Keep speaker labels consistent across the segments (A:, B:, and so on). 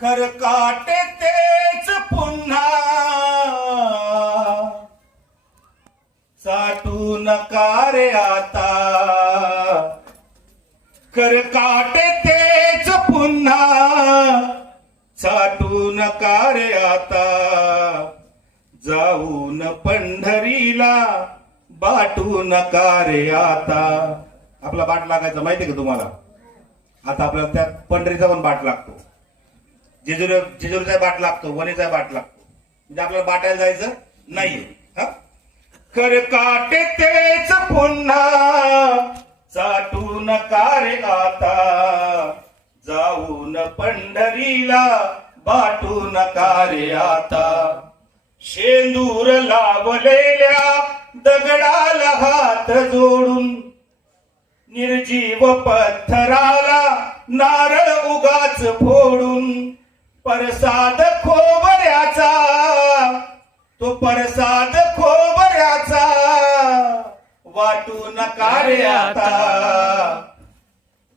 A: खर काटे तेच पुन्हा. साठू नका रे आता. कर काटे तेच पुन्हा. साठू नका रे आता. जाऊन पंढरीला बाटू नका रे आता. आपला बाट लागायचा माहितीये का तुम्हाला? आता आपल्याला त्यात पंढरीचा पण बाट लागतो. जेजुरी जेजुरीचा बाट लागतो वणीचा बाट लागतो. म्हणजे आपल्याला बाटायला जायचं नाही हा? कर काटे तेच पुन्हा चाटून नका रे आता. जाऊन पंढरीला बाटू नका रे आता. शेंदूर लावलेल्या दगडाला हात जोडून निर्जीव पत्थराला नारळ उगाच फोडून परसाद खोबऱ्याचा तो परसाद खोबऱ्याचा वाटू नका रे आता.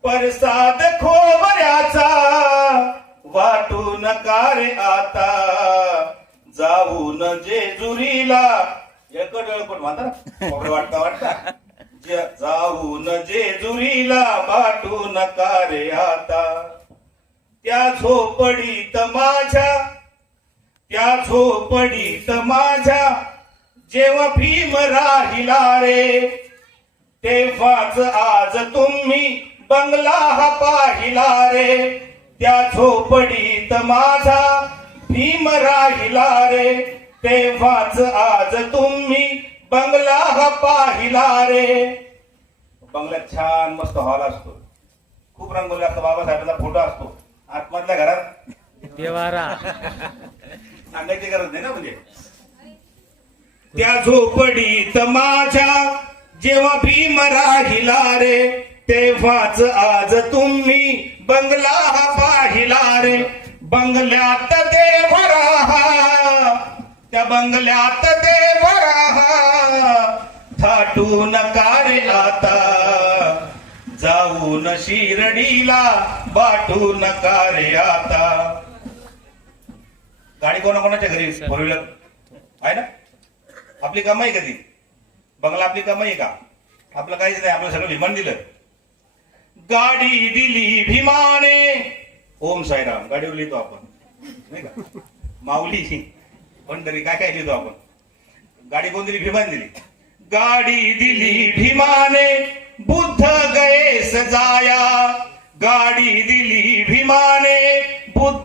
A: परसाद खोबऱ्याचा वाटू नका रे आता. जाऊन जेजुरीला एकड पण म्हणता? वाटता वाटता. जे- जाऊन जेजुरीला वाटू नका रे आता. त्या झोपडीत माझ्या त्या झोपडीत माझ्या जेव्हा भीम राहिला रे तेव्हाच आज तुम्ही बंगला हा पाहिला रे. त्या झोपडीत माझा भीम राहिला रे तेव्हाच आज तुम्ही बंगला हा पाहिला रे. बंगला छान मस्त हॉल असतो. खूप रंगोली असतो बाबासाहेबांचा फोटो असतो. आतमधल्या घरात?
B: देवारा.
A: सांगायची गरज नाही ना म्हणजे? त्या झोपडीत माझ्या जेव्हा भीम राहिला रे तेव्हाच आज तुम्ही बंगला हा पाहिला रे. बंगल्यात देव राहा. त्या बंगल्यात देव राहा. थाटू नका रे आता. जाऊन शिर्डीला बाटू नका रे आता. गाडी कोणाकोणाच्या घरी? फोर व्हीलर आहे ना? आपली कमाई कधी बंगला आपली कमाई का? आपलं काहीच नाही आपलं सगळं विमान दिलं. गाडी दिली भीमाने. ओम साईराम गाडीवर लिहितो आपण. नाही का? माऊली पंढरी काय काय लिहितो आपण? गाडी कोण दिली? भीमान दिली. गाडी दिली भीमाने. बुद्ध गाडी दिली भीमाने बुद्ध